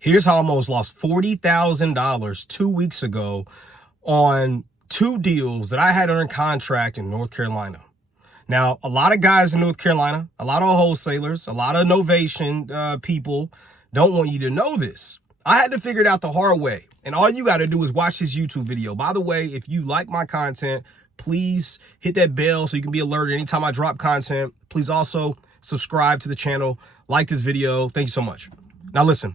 Here's how I almost lost $40,000 2 weeks ago on two deals that I had under contract in North Carolina. Now, a lot of guys in North Carolina, a lot of wholesalers, a lot of Novation people don't want you to know this. I had to figure it out the hard way. And all you got to do is watch this YouTube video. By the way, if you like my content, please hit that bell so you can be alerted anytime I drop content. Please also subscribe to the channel, like this video. Thank you so much. Now listen,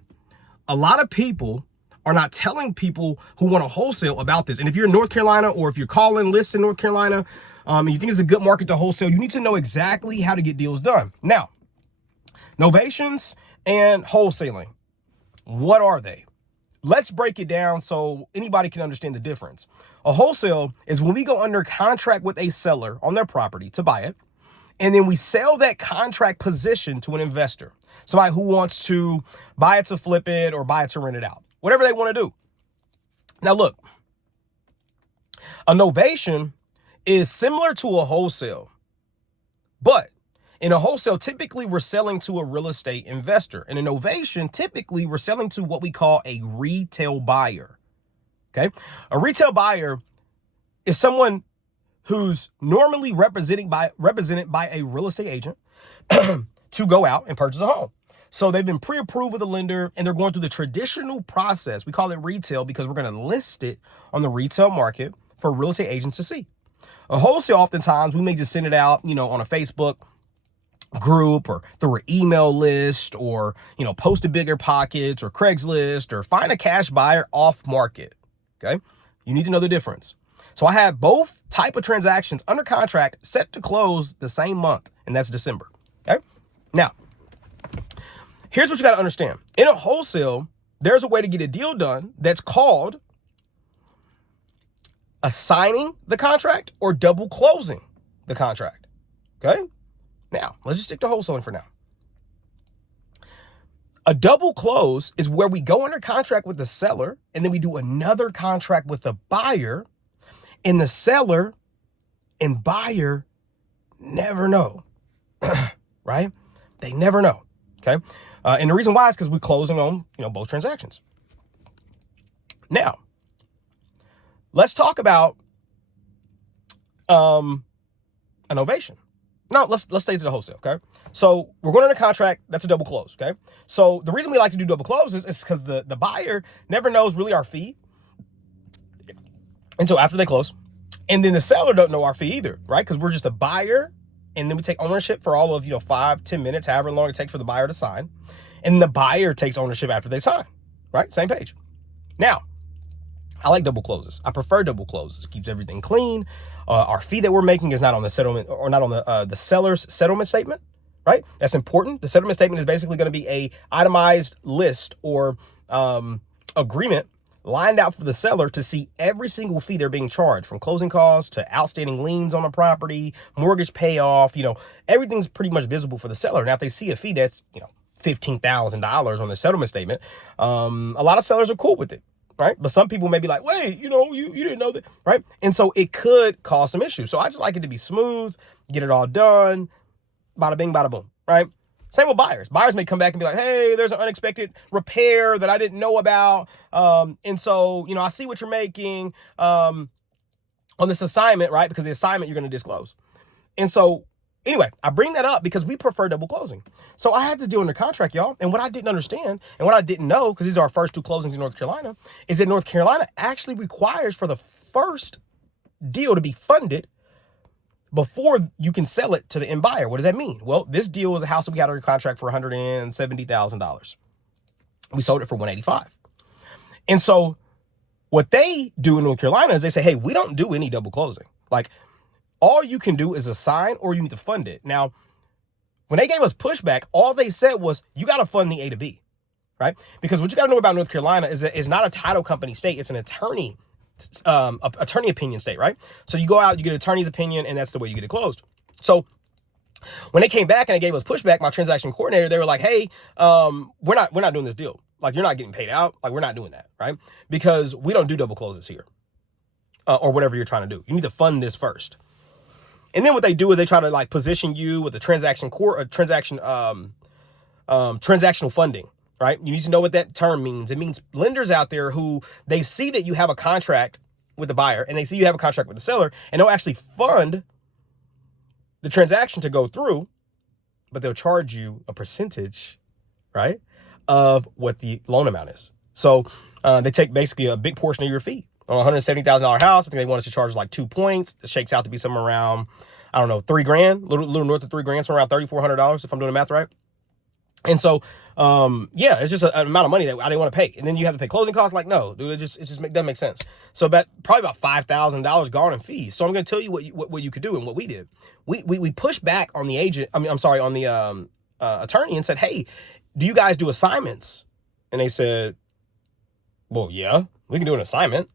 a lot of people are not telling people who want to wholesale about this. And if you're in North Carolina, or if you're calling lists in North Carolina, and you think it's a good market to wholesale, you need to know exactly how to get deals done. Now, novations and wholesaling, what are they? Let's break it down so anybody can understand the difference. A wholesale is when we go under contract with a seller on their property to buy it, and then we sell that contract position to an investor, somebody who wants to buy it to flip it or buy it to rent it out, whatever they want to do. Now look, a novation is similar to a wholesale, but in a wholesale, typically we're selling to a real estate investor. In a novation, typically we're selling to what we call a retail buyer. Okay. A retail buyer is someone who's normally represented by a real estate agent to go out and purchase a home. So they've been pre-approved with a lender and they're going through the traditional process. We call it retail because we're going to list it on the retail market for real estate agents to see. A wholesale, oftentimes we may just send it out, on a Facebook group or through an email list, or, post to Bigger Pockets or Craigslist, or find a cash buyer off market. Okay. You need to know the difference. So I have both type of transactions under contract set to close the same month, and that's December. Okay. Now, here's what you got to understand. In a wholesale, there's a way to get a deal done that's called assigning the contract or double closing the contract. Okay. Now, let's just stick to wholesaling for now. A double close is where we go under contract with the seller and then we do another contract with the buyer, and the seller and buyer never know, right? They never know. Okay. And the reason why is because we're closing on, both transactions. Now, let's talk about a novation. No, let's stay to the wholesale, okay? So we're going under contract. That's a double close, okay? So the reason we like to do double closes is because the buyer never knows really our fee until after they close. And then the seller don't know our fee either, right? Because we're just a buyer, and then we take ownership for all of, 5-10 minutes, however long it takes for the buyer to sign. And the buyer takes ownership after they sign, right? Same page. Now, I like double closes. I prefer double closes. It keeps everything clean. Our fee that we're making is not on the settlement, or not on the seller's settlement statement, right? That's important. The settlement statement is basically going to be a itemized list or agreement lined out for the seller to see every single fee they're being charged, from closing costs to outstanding liens on the property, mortgage payoff. Everything's pretty much visible for the seller. Now, if they see a fee that's, $15,000 on the settlement statement, a lot of sellers are cool with it. Right. But some people may be like, wait, you didn't know that. Right. And so it could cause some issues. So I just like it to be smooth, get it all done. Bada bing, bada boom. Right. Same with buyers. Buyers may come back and be like, hey, there's an unexpected repair that I didn't know about. And so, I see what you're making on this assignment. Right. Because the assignment you're going to disclose. And so anyway, I bring that up because we prefer double closing. So I had this deal under contract, y'all. And what I didn't understand and what I didn't know, because these are our first two closings in North Carolina, is that North Carolina actually requires for the first deal to be funded before you can sell it to the end buyer. What does that mean? Well, this deal was a house that we got under contract for $170,000. We sold it for $185,000. And so what they do in North Carolina is they say, hey, we don't do any double closing. Like, all you can do is assign, or you need to fund it. Now, when they gave us pushback, all they said was, you got to fund the A to B, right? Because what you got to know about North Carolina is that it's not a title company state. It's an attorney opinion state, right? So you go out, you get an attorney's opinion, and that's the way you get it closed. So when they came back and they gave us pushback, my transaction coordinator, they were like, hey, we're not doing this deal. Like, you're not getting paid out. Like, we're not doing that, right? Because we don't do double closes here, or whatever you're trying to do. You need to fund this first. And then what they do is they try to position you with the transactional funding, right? You need to know what that term means. It means lenders out there who they see that you have a contract with the buyer and they see you have a contract with the seller, and they'll actually fund the transaction to go through, but they'll charge you a percentage, right, of what the loan amount is. So they take basically a big portion of your fee. On a $170,000 house, I think they wanted to charge like 2 points. It shakes out to be somewhere around, I don't know, $3,000, little north of $3,000, somewhere around $3,400 if I'm doing the math right. And so, yeah, it's just an amount of money that I didn't want to pay. And then you have to pay closing costs. Like, no, dude, it just doesn't make sense. So probably about $5,000 gone in fees. So I'm going to tell you what you could do and what we did. We pushed back on the agent. On the attorney and said, hey, do you guys do assignments? And they said, well, yeah, we can do an assignment.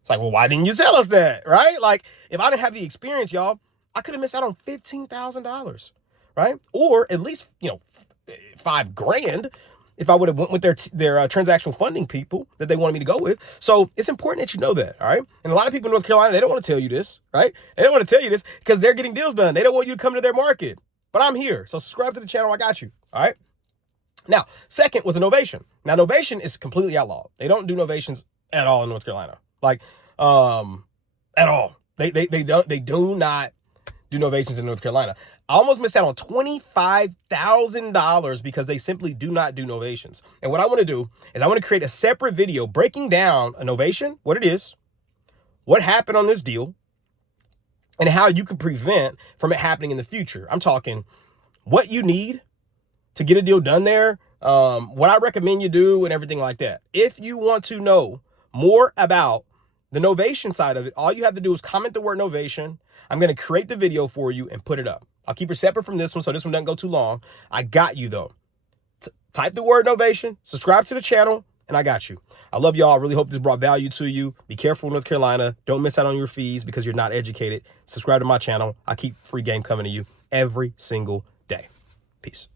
It's like, well, why didn't you tell us that? Right? Like, if I didn't have the experience, y'all, I could have missed out on $15,000, right? Or at least, $5,000 if I would have went with their transactional funding people that they wanted me to go with. So it's important that you know that, all right? And a lot of people in North Carolina, they don't want to tell you this, right? They don't want to tell you this because they're getting deals done. They don't want you to come to their market. But I'm here. So subscribe to the channel. I got you, all right? Now, second was a novation. Now, novation is completely outlawed. They don't do novations at all in North Carolina. Like, at all. They do not do novations in North Carolina. I almost missed out on $25,000 because they simply do not do novations. And what I want to do is I want to create a separate video breaking down a novation, what it is, what happened on this deal, and how you can prevent from it happening in the future. I'm talking what you need to get a deal done there, what I recommend you do, and everything like that. If you want to know more about the novation side of it, all you have to do is comment the word novation. I'm going to create the video for you and put it up. I'll keep it separate from this one so this one doesn't go too long. I got you, though. Type the word novation, subscribe to the channel, and I got you. I love y'all. I really hope this brought value to you. Be careful in North Carolina. Don't miss out on your fees because you're not educated. Subscribe to my channel. I keep free game coming to you every single day. Peace.